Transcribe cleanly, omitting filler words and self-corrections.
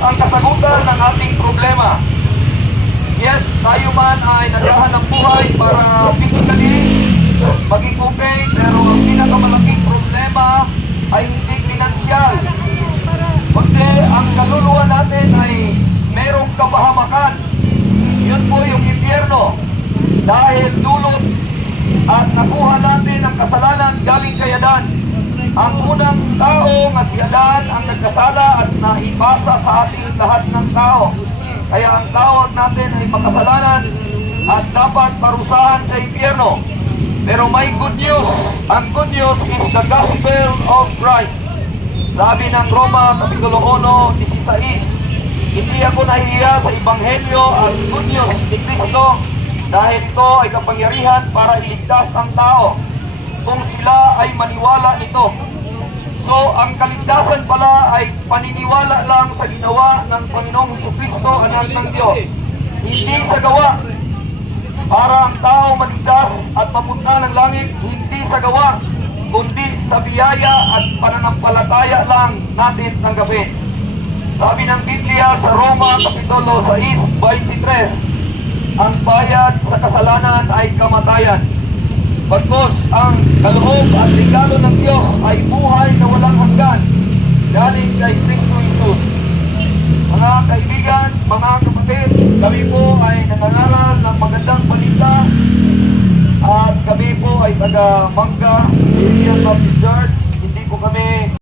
ang kasagutan ng ating problema. Yes, tayo man ay naghahanap buhay para physically maging okay, pero ang pinakamalaking problema ay hindi pinansyal, kundi ang kaluluwa natin ay merong kapahamakan. Yun po yung impyerno, dahil dulot at nakuha natin ang kasalanan galing kay Adan. Ang unang tao nga si Adan ang nagkasala at naipasa sa ating lahat ng tao. Kaya ang tawag natin ay makasalanan at dapat parusahan sa impyerno. Pero may good news. Ang good news is the gospel of Christ. Sabi ng Roma Kapitulo 1:16, hindi ako nahihiya sa ebanghelyo at good news ni Kristo, dahil ito ay kapangyarihan para iligtas ang tao kung sila ay maniwala nito. So, ang kaligtasan pala ay paniniwala lang sa ginawa ng Panginoong Jesucristo, Anak ng Diyos. Hindi sa gawa. Para ang tao maligtas at mapunta ng langit, hindi sa gawa, kundi sa biyaya at pananampalataya lang natin tanggapin. Sabi ng Biblia sa Roma Kapitulo 6:23, ang bayad sa kasalanan ay kamatayan. Bagkus ang kaloob at regalo ng Diyos ay buhay na walang hanggan galing kay Kristo Jesus. Mga kaibigan, mga kapatid, kami po ay nangangaral ng magandang balita at kami po ay taga Mangga Area Baptist Church.